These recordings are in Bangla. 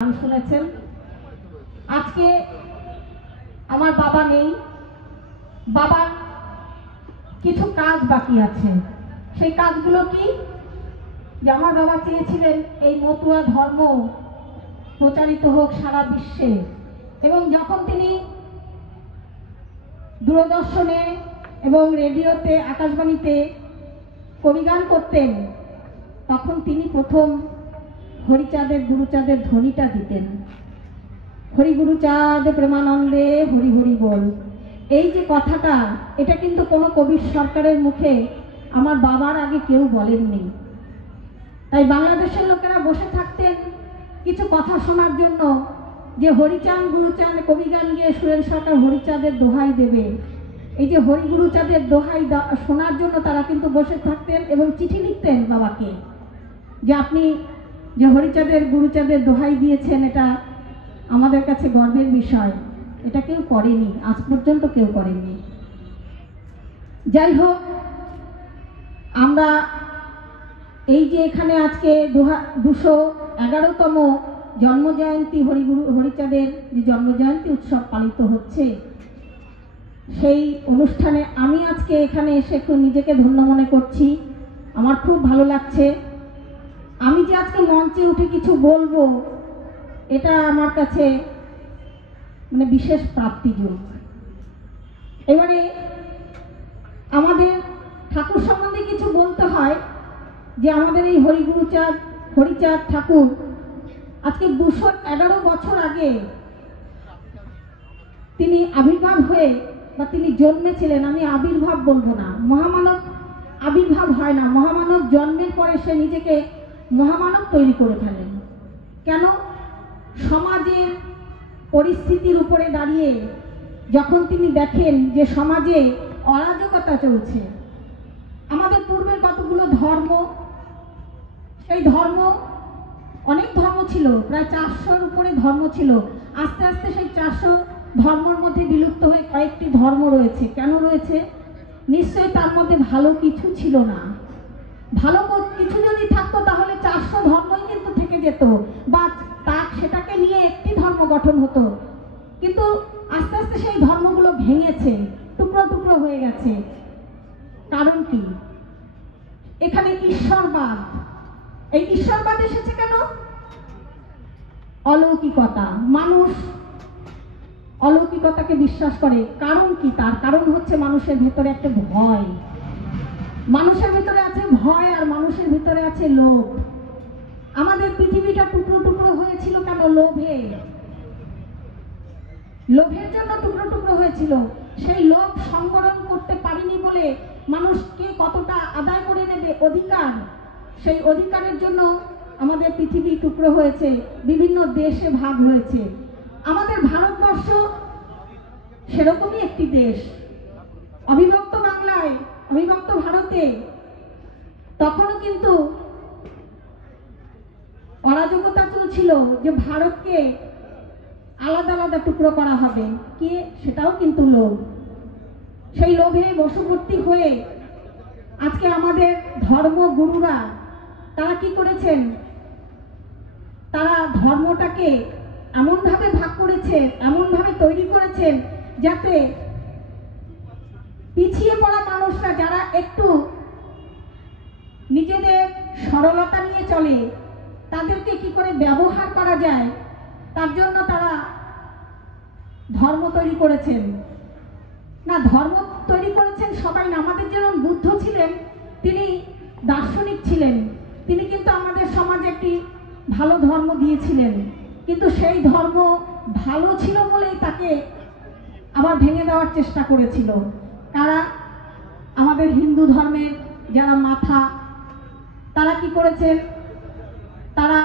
গান শুনেছেন। আজকে আমার বাবা নেই, বাবার কিছু কাজ বাকি আছে। সেই কাজগুলো কি? যে আমার বাবা চেয়েছিলেন এই মতুয়া ধর্ম প্রচারিত হোক সারা বিশ্বে, এবং যখন তিনি দূরদর্শনে এবং রেডিওতে আকাশবাণীতে কবিগান করতেন, তখন তিনি প্রথম হরিচাঁদের গুরুচাঁদের ধ্বনিটা দিতেন। হরি গুরুচাঁদ প্রেমানন্দে হরি হরি বল। এই যে কথাটা, এটা কিন্তু কোনো কবির সরকারের মুখে আমার বাবার আগে কেউ বলেননি। তাই বাংলাদেশের লোকেরা বসে থাকতেন কিছু কথা শোনার জন্য, যে হরিচাঁদ গুরুচাঁদ কবিগান গিয়ে সুরেন সরকার হরিচাঁদের দোহাই দেবে। এই যে হরি গুরুচাঁদের দোহাই শোনার জন্য তারা কিন্তু বসে থাকতেন এবং চিঠি লিখতেন বাবাকে, যে আপনি যে হরিচাঁদের গুরুচাঁদের দোহাই দিয়েছেন, এটা আমাদের কাছে গর্বের বিষয়। এটা কেউ করেনি, আজ পর্যন্ত কেউ করেনি। যাই হোক, আমরা এই যে এখানে আজকে 211তম জন্মজয়ন্তী হরিচাঁদের যে জন্মজয়ন্তী উৎসব পালিত হচ্ছে, সেই অনুষ্ঠানে আমি আজকে এখানে এসে একটু নিজেকে ধন্য মনে করছি। আমার খুব ভালো লাগছে। আমি যে আজকে মঞ্চে উঠে কিছু বলবো, এটা আমার কাছে মানে বিশেষ প্রাপ্তিযোগ। এবারে আমাদের ঠাকুর সম্বন্ধে কিছু বলতে হয়, যে আমাদের এই হরিচাঁদ ঠাকুর আজকে 211 বছর আগে তিনি আবির্ভাব হয়ে, বা তিনি জন্মেছিলেন। আমি আবির্ভাব বলবো না, মহামানব আবির্ভাব হয় না, মহামানব জন্মের পরে সে নিজেকে মহামানব তৈরি করে ফেলেন। কেন? সমাজের পরিস্থিতির উপরে দাঁড়িয়ে যখন তিনি দেখেন যে সমাজে অরাজকতা চলছে, আমাদের পূর্বের কতগুলো ধর্ম, সেই ধর্ম, অনেক ধর্ম ছিল, প্রায় 400-র উপরে ধর্ম ছিল। আস্তে আস্তে সেই 400 ধর্মের মধ্যে বিলুপ্ত হয়ে কয়েকটি ধর্ম রয়েছে। কেন রয়েছে? নিশ্চয়ই তার মধ্যে ভালো কিছু ছিল না। ভালো কিছু যদি থাকতো তাহলে 400 ধর্মই কিন্তু থেকে যেত, বা সেটাকে নিয়ে একটি ধর্ম গঠন হতো। কিন্তু আস্তে আস্তে সেই ধর্মগুলো ভেঙেছে, টুকরো টুকরো হয়ে গেছে। কারণ কি? এখানে ঈশ্বরবাদ। এই ঈশ্বরবাদ এসেছে কেন? অলৌকিকতা। মানুষ অলৌকিকতাকে বিশ্বাস করে। কারণ কি? তার কারণ হচ্ছে মানুষের ভেতরে একটা ভয়। মানুষের ভিতরে আছে ভয়, আর মানুষের ভিতরে আছে লোভ। আমাদের পৃথিবীটা টুকরো টুকরো হয়েছিল কেন? লোভের জন্য টুকরো টুকরো হয়েছিল। সেই লোভ সংবরণ করতে পারিনি বলে মানুষকে কতটা আদায় করে নেবে অধিকার, সেই অধিকারের জন্য আমাদের পৃথিবী টুকরো হয়েছে, বিভিন্ন দেশে ভাগ হয়েছে। আমাদের ভারতবর্ষ সেরকমই একটি দেশ। অবিভক্ত বাংলায়, অবিভক্ত ভারতে তখনও কিন্তু অরাজকতা চলছিল, যে ভারতকে আলাদা আলাদা টুকরো করা হবে। কে? সেটাও কিন্তু লোভ। সেই লোভে বশবর্তী হয়ে আজকে আমাদের ধর্মগুরুরা তারা কি করেছেন? তারা ধর্মটাকে এমনভাবে ভাগ করেছেন, এমনভাবে তৈরি করেছেন, যাতে পিছিয়ে পড়া মানুষরা, যারা একটু নিজেদের সরলতা নিয়ে চলে, তাদেরকে কি করে ব্যবহার করা যায়, তার জন্য তারা ধর্ম তৈরি করেছেন। না, ধর্ম তৈরি করেছেন সবাই না। আমাদের যেমন বুদ্ধ ছিলেন, তিনি দার্শনিক ছিলেন, তিনি কিন্তু আমাদের সমাজে একটি ভালো ধর্ম দিয়েছিলেন। কিন্তু সেই ধর্ম ভালো ছিল বলেই তাকে আবার ভেঙে দেওয়ার চেষ্টা করেছিল কারা? আমাদের হিন্দু ধর্মের যারা মাথা, তারা কি করেছেন? তারা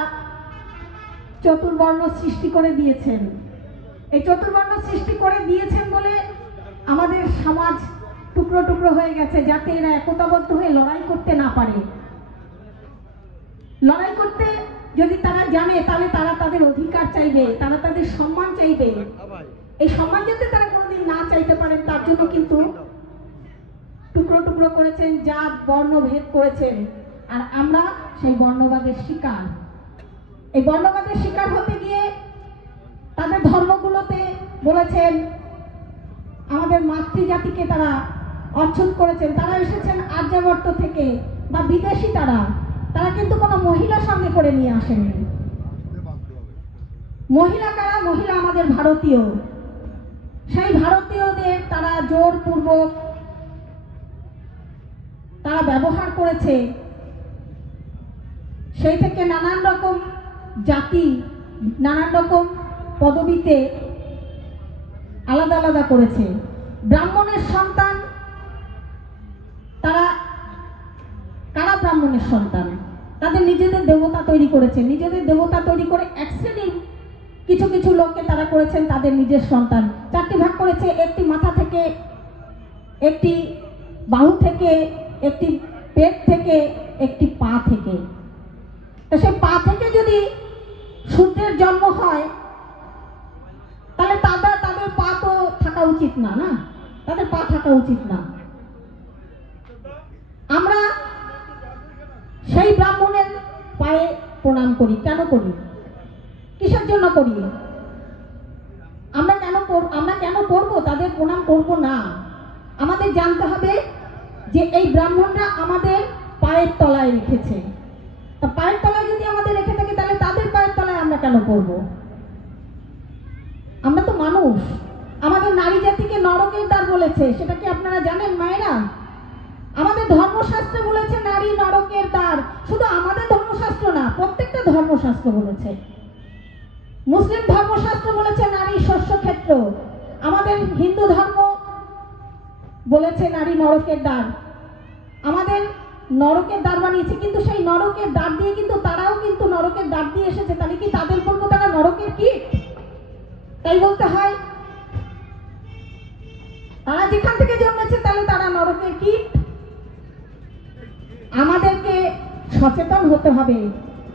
চতুর্বর্ণ সৃষ্টি করে দিয়েছেন। এই চতুর্বর্ণ সৃষ্টি করে দিয়েছেন বলে আমাদের সমাজ টুকরো টুকরো হয়ে গেছে, যাতে এরা একতাবদ্ধ হয়ে লড়াই করতে না পারে। লড়াই করতে যদি তারা জানে, তাহলে তারা তাদের অধিকার চাইবে, তারা তাদের সম্মান চাইবে। এই সম্মান যাতে তারা কোনোদিন না চাইতে পারেন, তার জন্য কিন্তু টুকরো টুকরো করেছেন, জাত বর্ণ ভেদ করেছেন। আর আমরা সেই বর্ণবাদের শিকার। এই বর্ণবাদের শিকার হতে গিয়ে তাদের ধর্মগুলোতে বলেছেন আমাদের মাতৃজাতিকে তারা অচ্ছুত করেছেন। তারা এসেছেন আর্যাবর্ত থেকে বা বিদেশি, তারা কিন্তু কোনো মহিলা সঙ্গে করে নিয়ে আসেনি। মহিলা কারা? মহিলা আমাদের ভারতীয়। সেই ভারতীয়দের তারা জোরপূর্বক তারা ব্যবহার করেছে। সেই থেকে নানান রকম জাতি, নানান রকম পদবিতে আলাদা আলাদা করেছে। ব্রাহ্মণের সন্তান তারা কারা? ব্রাহ্মণের সন্তান তাদের নিজেদের দেবতা তৈরি করেছে। নিজেদের দেবতা তৈরি করে এক শ্রেণীর কিছু কিছু লোককে তারা করেছেন তাদের নিজের সন্তান। চারটি ভাগ করেছে, একটি মাথা থেকে, একটি বাহু থেকে, একটি পেট থেকে, একটি পা থেকে। তো সেই পা থেকে যদি শূদ্রের জন্ম হয় তাহলে তাদের পা তো থাকা উচিত না, না, তাদের পা থাকা উচিত না। আমরা সেই ব্রাহ্মণের পায়ে প্রণাম করি। কেন করি? কিসের জন্য করি? আমরা কেন করবো? তাদের প্রণাম করব না। আমাদের জানতে হবে যে এই ব্রাহ্মণরা আমাদের পায়ের তলায় রেখেছে। তা পায়ের তলায় যদি আমাদের রেখে থাকে তাহলে তাদের পায়ের তলায় আমরা কেন করব? আমরা তো মানুষ। আমাদের নারী জাতিকে নরকের দ্বার বলেছে, সেটা কি আপনারা জানেন মায়েরা? আমাদের ধর্মশাস্ত্রে বলেছে নারী নরকের দ্বার। শুধু আমাদের ধর্মশাস্ত্র না, প্রত্যেকটা ধর্মশাস্ত্র বলেছে। মুসলিম ধর্মশাস্ত্র বলেছে নারী শস্যক্ষেত্র। আমাদের হিন্দু ধর্ম বলেছে নারী নরকের দ্বার। আমাদের নরকের দ্বার বানিয়েছে, কিন্তু সেই নরকের দ্বার দিয়ে কিন্তু তারাও কিন্তু নরকের দ্বার দিয়ে এসেছে। তাহলে কি তাদের বলবো তারা নরকের কীট? তাই বলতে হয়? তারা যেখান থেকে জন্মেছে তাহলে তারা নরকের কীট? আমাদেরকে সচেতন হতে হবে,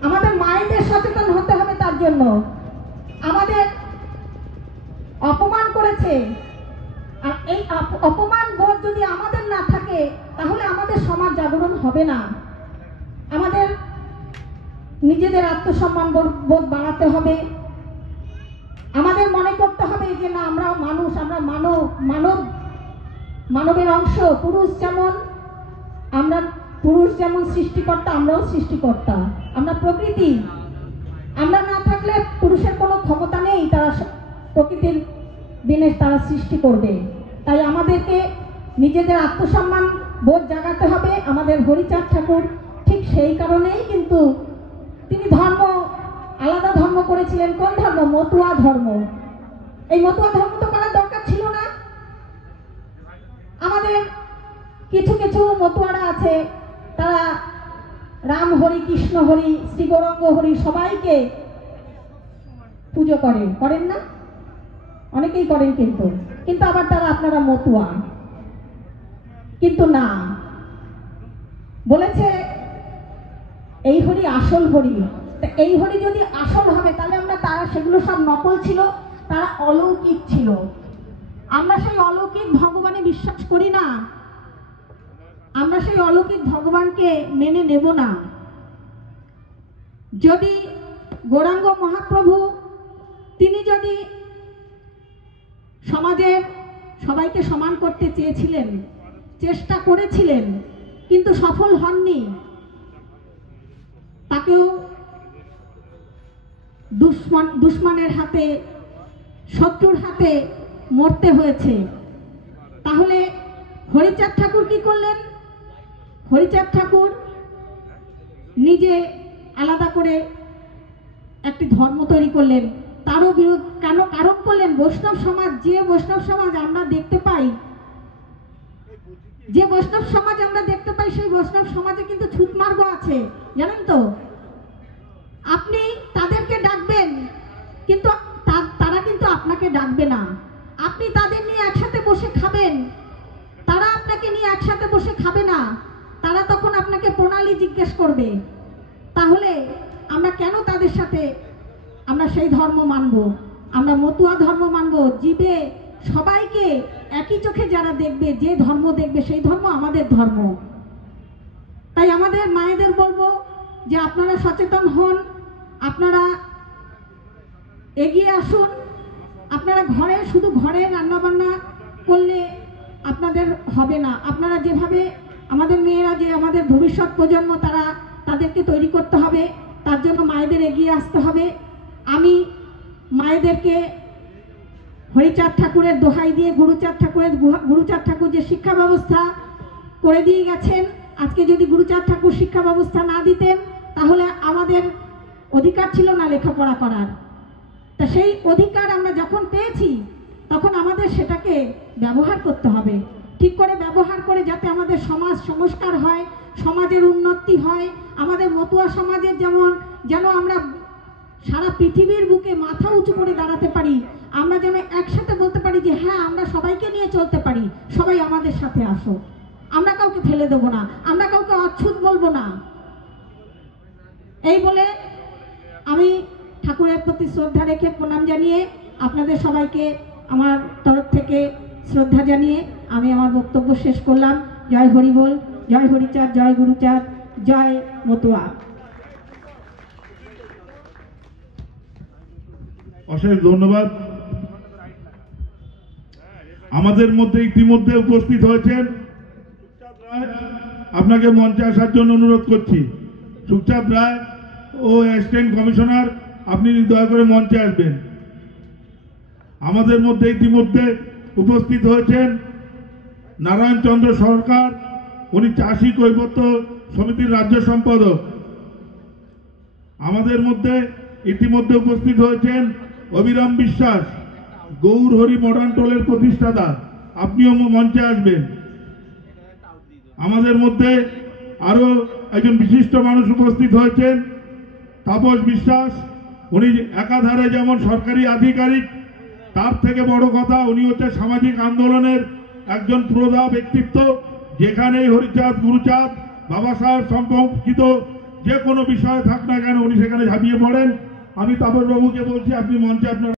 আমাদের মায়েদের সচেতন হতে হবে। তার জন্য আমাদের অপমান করেছে, আর এই অপমান বোধ যদি আমাদের না থাকে তাহলে আমাদের সমাজ জাগরণ হবে না। আমাদের নিজেদের আত্মসম্মান বোধ বাড়াতে হবে। আমাদের মনে করতে হবে যে না, আমরা মানুষ, আমরা মানবের অংশ। পুরুষ যেমন সৃষ্টিকর্তা, আমরাও সৃষ্টিকর্তা। আমরা প্রকৃতি। আমরা না থাকলে পুরুষের কোনো ক্ষমতা নেই তারা প্রকৃতির বিনে তারা সৃষ্টি করবে। তাই আমাদেরকে নিজেদের আত্মসম্মান বোধ জাগাতে হবে। আমাদের হরিচাঁদ ঠাকুর ঠিক সেই কারণেই কিন্তু তিনি আলাদা ধর্ম করেছিলেন। কোন ধর্ম? মতুয়া ধর্ম। এই মতুয়া ধর্ম তো করার দরকার ছিল না। আমাদের কিছু কিছু মতুয়ারা আছে, তারা রাম হরি, কৃষ্ণ হরি, শ্রী গৌরাঙ্গ হরি সবাইকে পুজো করেন না? অনেকেই করেন, কিন্তু আবার তারা আপনারা মতুয়া। কিন্তু না, বলেছে এই হরি আসল হরি। এই হরি যদি আসল হবে তাহলে তারা সেগুলো সব নকল ছিল, তারা অলৌকিক ছিল। আমরা সেই অলৌকিক ভগবানে বিশ্বাস করি না। আমরা সেই অলৌকিক ভগবানকে মেনে নেব না। যদি গৌরাঙ্গ মহাপ্রভু তিনি যদি সমাজের সবাইকে সমান করতে চেয়েছিলেন, চেষ্টা করেছিলেন, কিন্তু সফল হননি, তাকেও দুশ্মনের হাতে, শত্রুর হাতে মরতে হয়েছে। তাহলে হরিচাঁদ ঠাকুর কি করলেন? হরিচাঁদ ঠাকুর নিজে আলাদা করে একটি ধর্ম তৈরি করলেন। তারও বিরোধ কারণ করলেন বৈষ্ণব সমাজ। যে বৈষ্ণব সমাজ আমরা দেখতে পাই, সেই বৈষ্ণব সমাজে কিন্তু ছুতমার্গ আছে, জানেন তো? আপনি তাদেরকে ডাকবেন, কিন্তু তারা কিন্তু আপনাকে ডাকবে না। আপনি তাদের নিয়ে একসাথে বসে খাবেন, তারা আপনাকে নিয়ে একসাথে বসে খাবে না। তারা তখন আপনাকে প্রণালী জিজ্ঞেস করবে। তাহলে আমরা কেন তাদের সাথে আমরা সেই ধর্ম মানব? আমরা মতুয়া ধর্ম মানব। জীবে সবাইকে একই চোখে যারা দেখবে, যে ধর্ম দেখবে, সেই ধর্ম আমাদের ধর্ম। তাই আমাদের মায়েদের বলবো যে আপনারা সচেতন হন। আপনারা এগিয়ে আসুন। আপনারা শুধু ঘরে রান্নাবান্না করলে আপনাদের হবে না। আপনারা যেভাবে আমাদের মেয়েরা, যে আমাদের ভবিষ্যৎ প্রজন্ম, তাদেরকে তৈরি করতে হবে, তার জন্য মায়েদের এগিয়ে আসতে হবে। আমি মায়েদেরকে হরিচাঁদ ঠাকুরের দোহাই দিয়ে, গুরুচাঁদ ঠাকুর যে শিক্ষা ব্যবস্থা করে দিয়ে গেছেন, আজকে যদি গুরুচাঁদ ঠাকুর শিক্ষা ব্যবস্থা না দিতেন তাহলে আমাদের অধিকার ছিল না লেখাপড়া করার। তা সেই অধিকার আমরা যখন পেয়েছি তখন আমাদের সেটাকে ব্যবহার করতে হবে, ঠিক করে ব্যবহার করে, যাতে আমাদের সমাজ সংস্কার হয়, সমাজের উন্নতি হয়। আমাদের মতুয়া সমাজের যেন আমরা সারা পৃথিবীর বুকে মাথা উঁচু করে দাঁড়াতে পারি। আমরা যেন একসাথে বলতে পারি যে হ্যাঁ, আমরা সবাইকে নিয়ে চলতে পারি, সবাই আমাদের সাথে আসো, আমরা কাউকে ফেলে দেবো না, আমরা কাউকে অচ্ছুত বলবো না। এই বলে আমি ঠাকুরের প্রতি শ্রদ্ধা রেখে, প্রণাম জানিয়ে, আপনাদের সবাইকে আমার তরফ থেকে শ্রদ্ধা জানিয়ে আমি আমার বক্তব্য শেষ করলাম। জয় হরিবোল, জয় হরিচাঁদ, জয় গুরুচাঁদ, জয় মতুয়া। অশেষ ধন্যবাদ। আমাদের মধ্যে ইতিমধ্যে উপস্থিত হয়েছেন সুখচাঁদ রায়। আপনাকে মঞ্চে আসার জন্য অনুরোধ করছি। সুখচাঁদ রায় ও অ্যাসিস্ট্যান্ট কমিশনার, আপনি দয়া করে মঞ্চে আসবেন। আমাদের মধ্যে ইতিমধ্যে উপস্থিত হয়েছেন নারায়ণ চন্দ্র সরকার, উনি চাষী কৈবত্য সমিতির রাজ্য সম্পাদক। আমাদের মধ্যে ইতিমধ্যে উপস্থিত হয়েছেন অবিরাম বিশ্বাস, গৌর হরি মডার্ন টোলের প্রতিষ্ঠাতা, আপনিও মঞ্চে আসবেন। আমাদের মধ্যে আরো একজন বিশিষ্ট মানুষ উপস্থিত হয়েছেন, তাপস বিশ্বাস। উনি একাধারে যেমন সরকারি আধিকারিক, তার থেকে বড় কথা উনি হচ্ছে সামাজিক আন্দোলনের একজন প্রধা ব্যক্তিত্ব। যেখানেই হরিচাঁদ, গুরুচাঁদ, বাবা সাহেব সম্পর্কিত যে কোনো বিষয় থাক না কেন, উনি সেখানে ঝাঁপিয়ে পড়েন। আমি তাপস বাবুকে বলছি, আপনি মঞ্চে আপনার